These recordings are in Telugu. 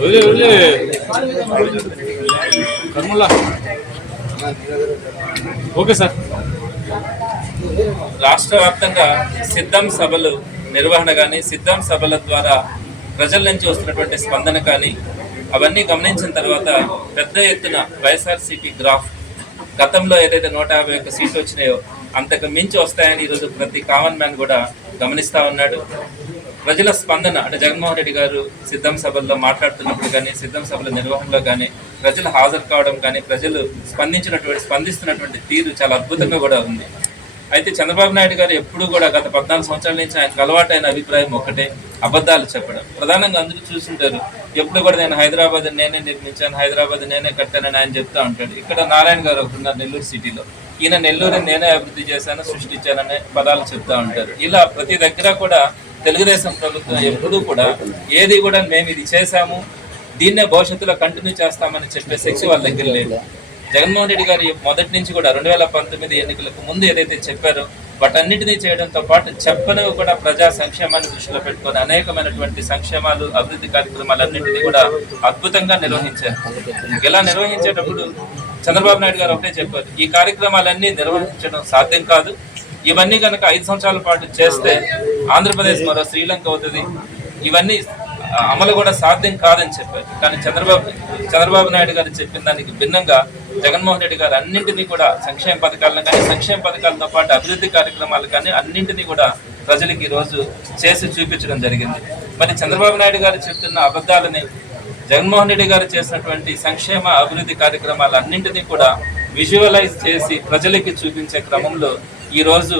వదిలే ఓకే సార్. రాష్ట్ర వ్యాప్తంగా సిద్ధం సభలు నిర్వహణ కానీ సిద్ధం సభల ద్వారా ప్రజల నుంచి వస్తున్నటువంటి స్పందన కానీ అవన్నీ గమనించిన తర్వాత పెద్ద ఎత్తున వైఎస్ఆర్సీపీ గ్రాఫ్ గతంలో ఏదైతే నూట యాభై ఒక్క సీట్లు వచ్చినాయో అంతకు మించి వస్తాయని ఈరోజు ప్రతి కామన్ మ్యాన్ కూడా గమనిస్తూ ఉన్నాడు. ప్రజల స్పందన అంటే జగన్మోహన్ రెడ్డి గారు సిద్ధం సభల్లో మాట్లాడుతున్నప్పుడు కానీ సిద్ధం సభల నిర్వహణలో కానీ ప్రజలు హాజరు కావడం కానీ ప్రజలు స్పందించినటువంటి స్పందిస్తున్నటువంటి తీరు చాలా అద్భుతంగా కూడా ఉంది. అయితే చంద్రబాబు నాయుడు గారు ఎప్పుడు కూడా గత పద్నాలుగు సంవత్సరాల నుంచి ఆయనకు అలవాటైన అభిప్రాయం ఒకటే అబద్ధాలు చెప్పడం. ప్రధానంగా అందరూ చూసుంటారు ఎప్పుడు కూడా నేను హైదరాబాద్ నేనే నిర్మించాను హైదరాబాద్ నేనే కట్టానని ఆయన చెప్తా ఉంటాడు. ఇక్కడ నారాయణ గారు ఒకరున్నారు నెల్లూరు సిటీలో. ఈయన నెల్లూరు నేనే అభివృద్ధి చేశాను సృష్టించాననే పదాలు చెప్తా ఉంటారు. ఇలా ప్రతి దగ్గర కూడా తెలుగుదేశం ప్రభుత్వం ఎప్పుడూ కూడా ఏది కూడా మేము ఇది చేశాము దీన్నే భవిష్యత్తులో కంటిన్యూ చేస్తామని చెప్పే శక్తి వాళ్ళ దగ్గర లేదు. జగన్మోహన్ రెడ్డి గారు మొదటి నుంచి కూడా రెండు వేల పంతొమ్మిది ఎన్నికలకు ముందు ఏదైతే చెప్పారో వాటన్నిటినీ చేయడంతో పాటు చెప్పనివి కూడా ప్రజా సంక్షేమాన్ని దృష్టిలో పెట్టుకొని అనేకమైనటువంటి సంక్షేమాలు అభివృద్ధి కార్యక్రమాలన్నింటినీ కూడా అద్భుతంగా నిర్వహించారు. ఇలా నిర్వహించేటప్పుడు చంద్రబాబు నాయుడు గారు ఒకటే చెప్పారు ఈ కార్యక్రమాలన్నీ నిర్వహించడం సాధ్యం కాదు. ఇవన్నీ కనుక ఐదు సంవత్సరాల పాటు చేస్తే ఆంధ్రప్రదేశ్ మరో శ్రీలంక అవుతుంది. ఇవన్నీ అమలు కూడా సాధ్యం కాదని చెప్పారు. కానీ చంద్రబాబు చంద్రబాబు నాయుడు గారు చెప్పిన దానికి భిన్నంగా జగన్మోహన్ రెడ్డి గారు అన్నింటినీ కూడా సంక్షేమ పథకాలను కానీ సంక్షేమ పథకాలతో పాటు అభివృద్ధి కార్యక్రమాలు కానీ అన్నింటినీ కూడా ప్రజలకు ఈ రోజు చేసి చూపించడం జరిగింది. మరి చంద్రబాబు నాయుడు గారు చెప్తున్న అబద్ధాలని జగన్మోహన్ రెడ్డి గారు చేసినటువంటి సంక్షేమ అభివృద్ధి కార్యక్రమాలు అన్నింటినీ కూడా విజువలైజ్ చేసి ప్రజలకి చూపించే క్రమంలో ఈ రోజు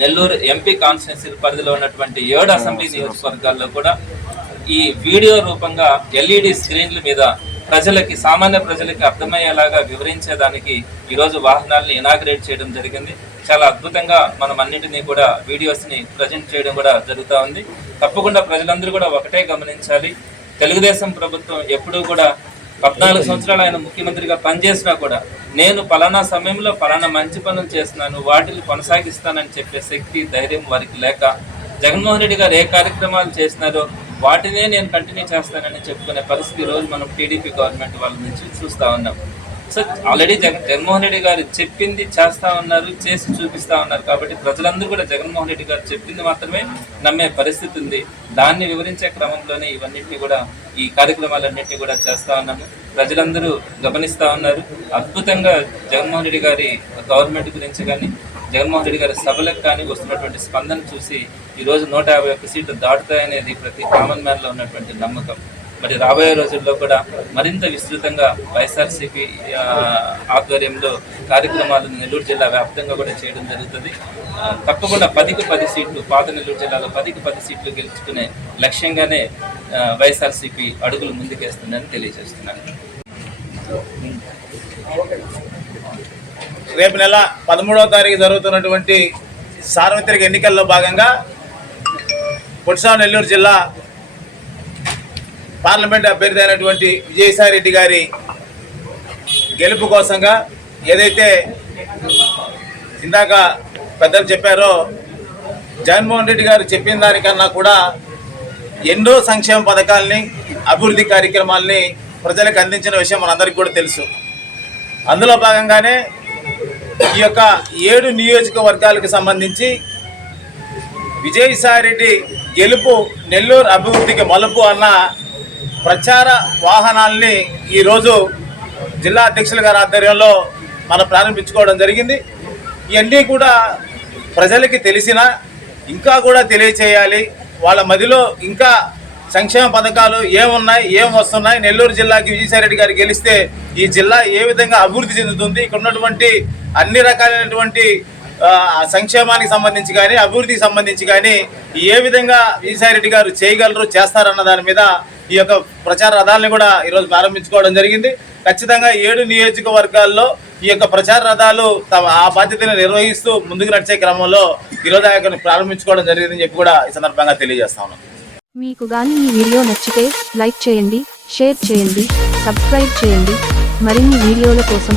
నెల్లూరు ఎంపీ కాన్స్టిట్యున్సీ పరిధిలో ఉన్నటువంటి ఏడు అసెంబ్లీ నియోజకవర్గాల్లో కూడా ఈ వీడియో రూపంగా ఎల్ఈడి స్క్రీన్ల మీద ప్రజలకి సామాన్య ప్రజలకి అర్థమయ్యేలాగా వివరించేదానికి ఈరోజు వాహనాలను ఇనాగ్రేట్ చేయడం జరిగింది. చాలా అద్భుతంగా మనం అన్నింటినీ కూడా వీడియోస్ని ప్రజెంట్ చేయడం కూడా జరుగుతూ ఉంది. తప్పకుండా ప్రజలందరూ కూడా ఒకటే గమనించాలి. తెలుగుదేశం ప్రభుత్వం ఎప్పుడూ కూడా పద్నాలుగు సంవత్సరాలు ఆయన ముఖ్యమంత్రిగా పనిచేసినా కూడా నేను పలానా సమయంలో పలానా మంచి పనులు చేస్తున్నాను వాటిని కొనసాగిస్తానని చెప్పే శక్తి ధైర్యం వారికి లేక జగన్మోహన్ రెడ్డి గారు ఏ కార్యక్రమాలు చేసినారో వాటినే నేను కంటిన్యూ చేస్తానని చెప్పుకునే పరిస్థితి రోజు మనం టీడీపీ గవర్నమెంట్ వాళ్ళ నుంచి చూస్తూ ఉన్నాం. సో ఆల్రెడీ జగన్ జగన్మోహన్ రెడ్డి గారు చెప్పింది చేస్తా ఉన్నారు చేసి చూపిస్తూ ఉన్నారు. కాబట్టి ప్రజలందరూ కూడా జగన్మోహన్ రెడ్డి గారు చెప్పింది మాత్రమే నమ్మే పరిస్థితి ఉంది. దాన్ని వివరించే క్రమంలోనే ఇవన్నింటినీ కూడా ఈ కార్యక్రమాలన్నింటినీ కూడా చేస్తూ ఉన్నాము. ప్రజలందరూ గమనిస్తూ ఉన్నారు. అద్భుతంగా జగన్మోహన్ రెడ్డి గారి గవర్నమెంట్ గురించి కానీ జగన్మోహన్ రెడ్డి గారి సభలకు కానీ వస్తున్నటువంటి స్పందన చూసి ఈ రోజు నూట యాభై ఒక్క సీట్లు దాటుతాయనేది ప్రతి కామన్ మ్యాన్లో ఉన్నటువంటి నమ్మకం. మరి రాబోయే రోజుల్లో కూడా మరింత విస్తృతంగా వైఎస్ఆర్సీపీ ఆధ్వర్యంలో కార్యక్రమాలు నెల్లూరు జిల్లా వ్యాప్తంగా కూడా చేయడం జరుగుతుంది. తప్పకుండా పదికి పది సీట్లు పాత నెల్లూరు జిల్లాలో పదికి పది సీట్లు గెలుచుకునే లక్ష్యంగానే వైఎస్ఆర్సీపీ అడుగులు ముందుకేస్తుందని తెలియజేస్తున్నాను. రేపు నెల పదమూడవ తారీఖు జరుగుతున్నటువంటి సార్వత్రిక ఎన్నికల్లో భాగంగా పుట్సా నెల్లూరు జిల్లా పార్లమెంట్ అభ్యర్థి అయినటువంటి విజయసాయి రెడ్డి గారి గెలుపు కోసంగా ఏదైతే ఇందాక పెద్దలు చెప్పారో జగన్మోహన్ రెడ్డి గారు చెప్పిన దానికన్నా కూడా ఎన్నో సంక్షేమ పథకాలని అభివృద్ధి కార్యక్రమాల్ని ప్రజలకు అందించిన విషయం మనందరికీ కూడా తెలుసు. అందులో భాగంగానే ఈ యొక్క ఏడు నియోజకవర్గాలకు సంబంధించి విజయసాయిరెడ్డి గెలుపు నెల్లూరు అభివృద్ధికి మలుపు అన్న ప్రచార వాహనాల్ని ఈరోజు జిల్లా అధ్యక్షుల గారి ఆధ్వర్యంలో మనం ప్రారంభించుకోవడం జరిగింది. ఇవన్నీ కూడా ప్రజలకి తెలిసిన ఇంకా కూడా తెలియచేయాలి. వాళ్ళ మదిలో ఇంకా సంక్షేమ పథకాలు ఏమున్నాయి ఏం వస్తున్నాయి నెల్లూరు జిల్లాకి విజయసాయిరెడ్డి గారు గెలిస్తే ఈ జిల్లా ఏ విధంగా అభివృద్ధి చెందుతుంది ఇక్కడ ఉన్నటువంటి అన్ని రకాలైనటువంటి సంక్షేమానికి సంబంధించి కానీ అభివృద్ధికి సంబంధించి కానీ ఏ విధంగా విజయసాయిరెడ్డి గారు చేయగలరు చేస్తారన్న దాని మీద ఈ యొక్క ప్రచార రథాలను కూడా ఈరోజు ప్రారంభించుకోవడం జరిగింది. ఖచ్చితంగా ఏడు నియోజకవర్గాల్లో ఈ యొక్క ప్రచార రథాలు తమ ఆ బాధ్యతను నిర్వహిస్తూ ముందుకు నడిచే క్రమంలో ఈరోజు ఆ యొక్క ప్రారంభించుకోవడం జరిగిందని చెప్పి కూడా ఈ సందర్భంగా తెలియజేస్తా ఉన్నాం. మీకు కానీ ఈ వీడియో నచ్చితే లైక్ చేయండి షేర్ చేయండి సబ్స్క్రైబ్ చేయండి. మరిన్ని వీడియోల కోసం